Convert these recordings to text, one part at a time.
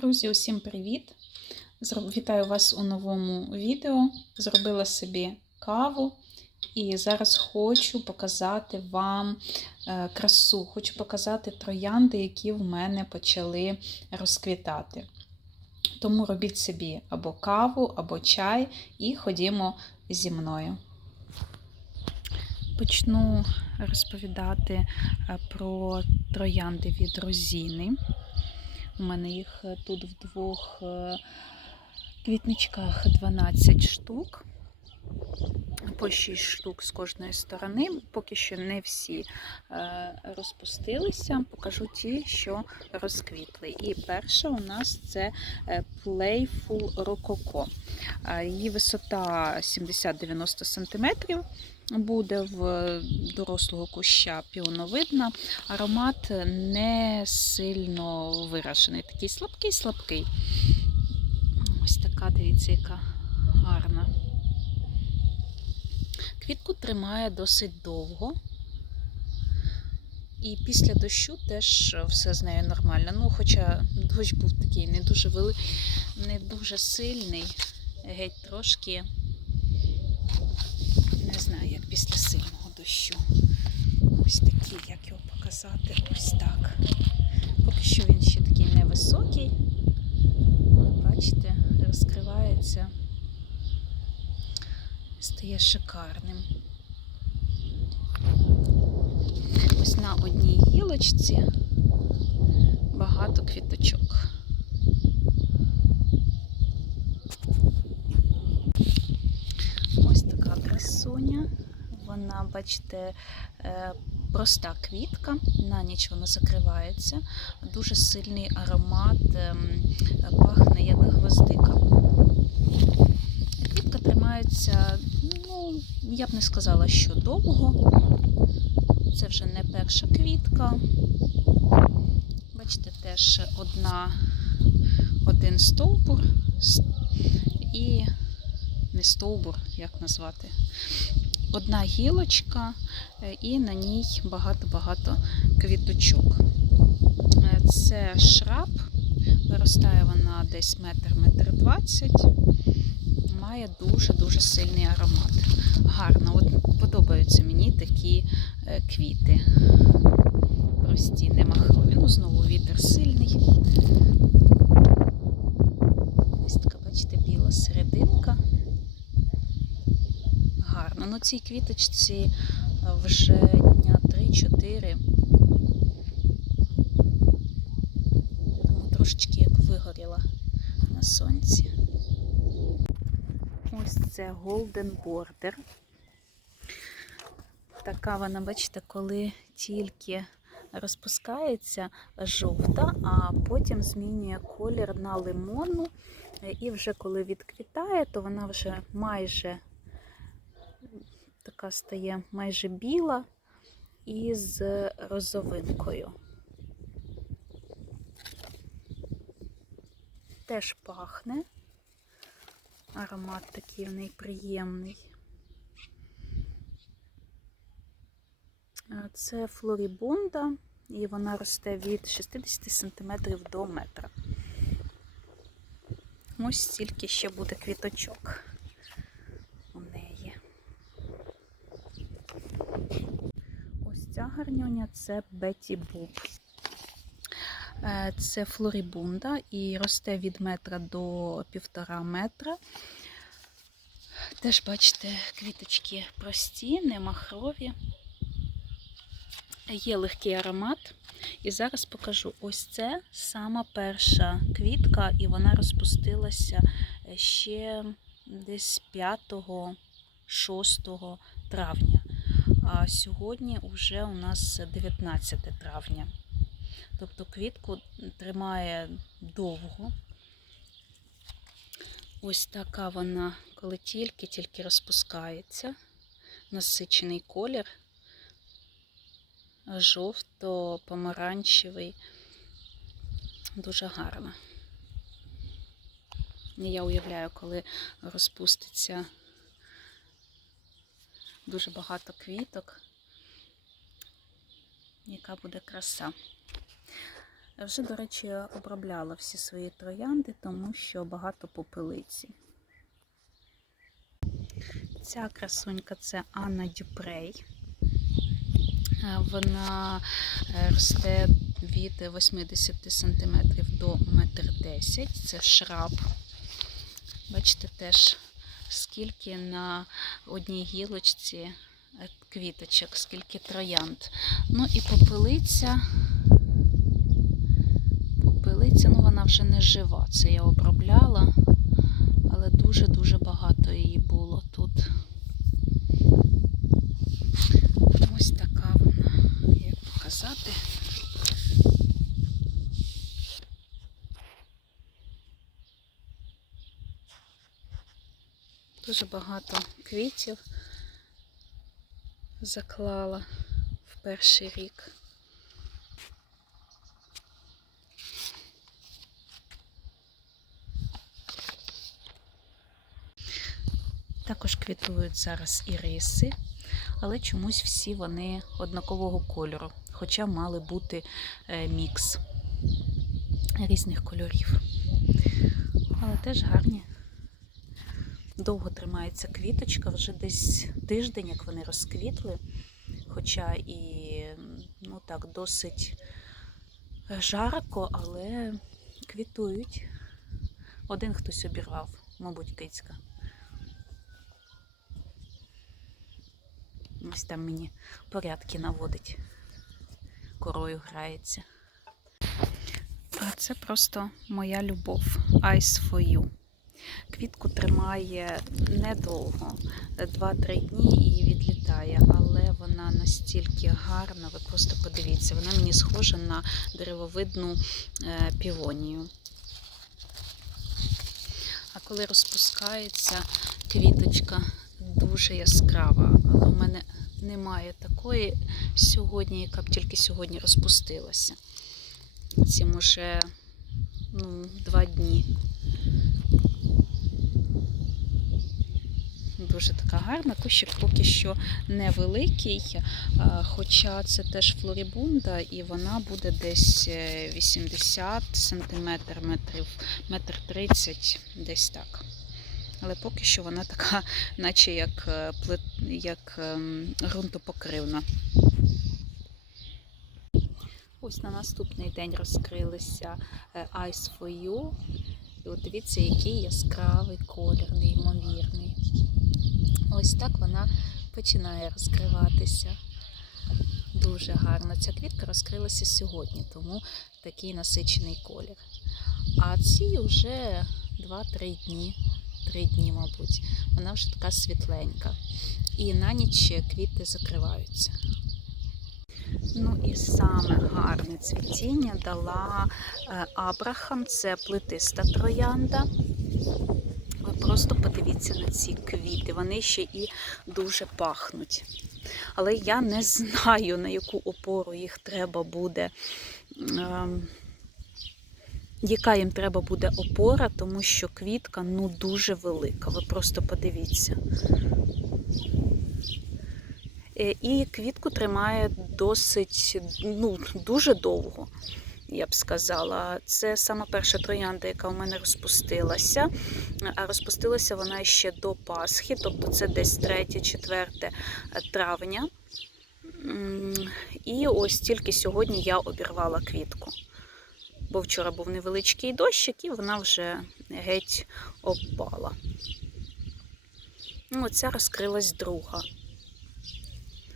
Друзі, усім привіт! Вітаю вас у новому відео. Зробила собі каву і зараз хочу показати вам е, красу, хочу показати троянди, які в мене почали розквітати. Тому робіть собі або каву, або чай і ходімо зі мною. Почну розповідати е, про троянди від розіни. У мене їх е, тут в двох е, квітничках 12 штук, по 6 штук з кожної сторони. Поки що не всі е, розпустилися. Покажу ті, що розквітли. І перша у нас це Playful Rococo. Її висота 70-90 см. Буде в дорослого куща піоновидна. Аромат не сильно виражений. Такий слабкий-слабкий. Ось така, дивіться, яка гарна. Квітку тримає досить довго. І після дощу теж все з нею нормально. Ну, хоча дощ був такий не дуже вели... не дуже сильний, геть трошки. Не знаю, як після сильного дощу. Ось такий, як його показати, ось так. Поки що він ще такий невисокий. Але бачите, розкривається, стає шикарним. Ось на одній гілочці багато квіточок. Ось така красуня. Вона, бачите, е, проста квітка, на ніч вона закривається. Дуже сильний аромат, ем, пахне як гвоздика. Квітка тримається, ну, я б не сказала, що довго. Це вже не перша квітка. Бачите, теж одна, один стовбур і не стовбур, як назвати. Одна гілочка, е, і на ній багато-багато квіточок. Е, Це шраб, виростає вона десь метр, метр двадцять. Має дуже-дуже сильний аромат. Гарно, от подобаються мені такі е, квіти. Прості, не махрові. Ну, знову вітер сильний. Ось така, бачите, біла серединка. Гарно. Ну, цій квіточці е, вже дня 3-4. Тому трошечки як вигоріла на сонці. Це Golden Border. Така вона, бачите, коли тільки розпускається жовта, а потім змінює колір на лимонну. І вже коли відквітає, то вона вже майже така стає майже біла і з розовинкою. Теж пахне. Аромат такий в неї приємний. Е, Це флорібунда, і вона росте від 60 см до метра. Ось стільки ще буде квіточок у неї. Ось ця гарнюня це Беті Буб. Е, Це флорібунда і росте від метра до півтора метра. Теж, бачите, квіточки прості, не махрові. Є легкий аромат. І зараз покажу. Ось це сама перша квітка, і вона розпустилася ще десь 5-6 травня. А сьогодні вже у нас 19 травня. Тобто квітку тримає довго. Ось така вона, коли тільки-тільки розпускається. Насичений колір, жовто-помаранчевий. Дуже гарно. Я уявляю, коли розпуститься дуже багато квіток, яка буде краса. Вже, до речі, обробляла всі свої троянди, тому що багато попелиці. Ця красунька це Анна Дюпрей. Е, Вона е, росте від 80 см до 1,10 м. Це шраб. Бачите теж, скільки на одній гілочці е, квіточок, скільки троянд. Ну і попелиця. Ну вона вже не жива. Це я обробляла, але дуже-дуже багато її було тут. Ось така вона, як показати. Дуже багато квітів заклала в перший рік. Також квітують зараз і риси, але чомусь всі вони однакового кольору, хоча мали бути е, мікс різних кольорів. Але теж гарні. Довго тримається квіточка, вже десь тиждень, як вони розквітли. Хоча і ну так, досить жарко, але квітують. Один хтось обірвав, мабуть, кицька. Ось там мені порядки наводить. Корою грається. Це просто моя любов. Ice for you. Квітку тримає недовго, 2-3 дні і відлітає, але вона настільки гарна, ви просто подивіться, вона мені схожа на деревовидну е, півонію. А коли розпускається квіточка дуже яскрава, але в мене немає такої сьогодні, яка б тільки сьогодні розпустилася. Ці може ну, два дні. Дуже така гарна, кущик поки що невеликий, хоча це теж флорібунда, і вона буде десь е, 80 см, метрів, метр 30, десь так. Але поки що вона така, наче як, е, як ем, ґрунтопокривна. Ось на наступний день розкрилися е, Ice for You. І от дивіться, який яскравий колір, неймовірний. Ось так вона починає розкриватися. Дуже гарно. Ця квітка розкрилася сьогодні, тому такий насичений колір. А ці вже 2-3 дні, 3 дні, мабуть. Вона вже така світленька. І на ніч квіти закриваються. Ну і саме гарне цвітіння дала е, Абрахам, це плетиста троянда. Ви просто подивіться на ці квіти, вони ще і дуже пахнуть. Але я не знаю, на яку опору їх треба буде. Яка їм треба буде опора, тому що квітка ну дуже велика. Ви просто подивіться. Е, І квітку тримає досить ну, дуже довго, я б сказала. Це сама перша троянда, яка у мене розпустилася. А розпустилася вона ще до Пасхи, тобто це десь 3-4 травня. І ось тільки сьогодні я обірвала квітку. Бо вчора був невеличкий дощик, і вона вже геть обпала. Ну, Оця розкрилась друга.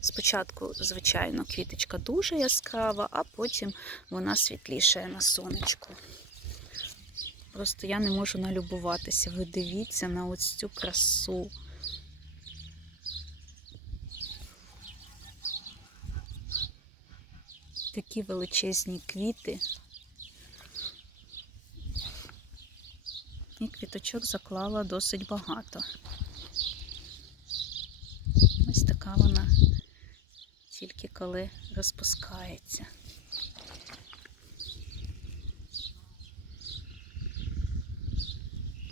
Спочатку, звичайно, квіточка дуже яскрава, а потім вона світлішає на сонечку. Просто я не можу налюбуватися. Ви дивіться на ось цю красу. Такі величезні квіти. І квіточок заклала досить багато. Ось така вона тільки коли розпускається.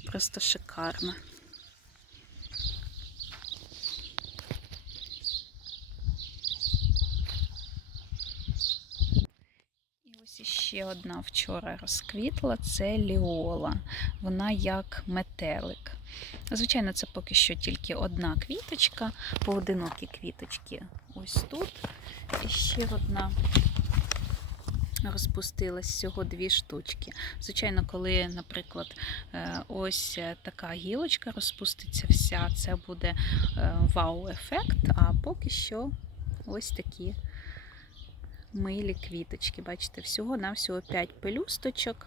Просто шикарно. І ось іще Ще одна вчора розквітла це ліола. Вона як метелик. Звичайно, це поки що тільки одна квіточка, поодинокі квіточки ось тут. І ще одна розпустилась всього дві штучки. Звичайно, коли, наприклад, е, ось така гілочка розпуститься вся, це буде е, вау-ефект, а поки що ось такі милі квіточки. Бачите, всього-навсього 5 пелюсточок.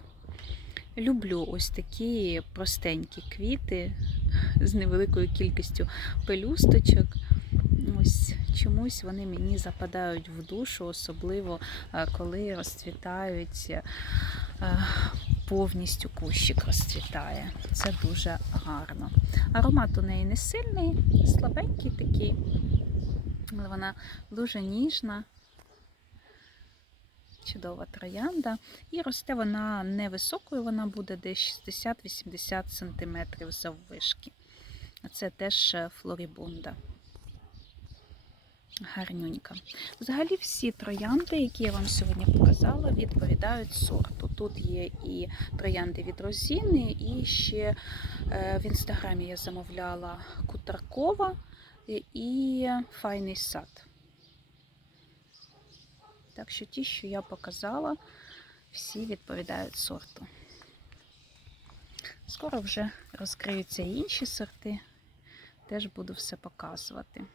Люблю ось такі простенькі квіти з невеликою кількістю пелюсточок. Ось чомусь вони мені западають в душу, особливо е, коли розцвітають е, повністю кущик розцвітає. Це дуже гарно. Аромат у неї не сильний, слабенький такий, але вона дуже ніжна. Чудова троянда. І росте вона невисокою, вона буде десь 60-80 см заввишки. А це теж е, флорібунда. Гарнюнька. Взагалі всі троянди, які я вам сьогодні показала, відповідають сорту. Тут є і троянди від розіни, і ще е, в інстаграмі я замовляла Кутаркова і Файний сад. Так що ті, що я показала, всі відповідають сорту. Скоро вже розкриються інші сорти, теж буду все показувати.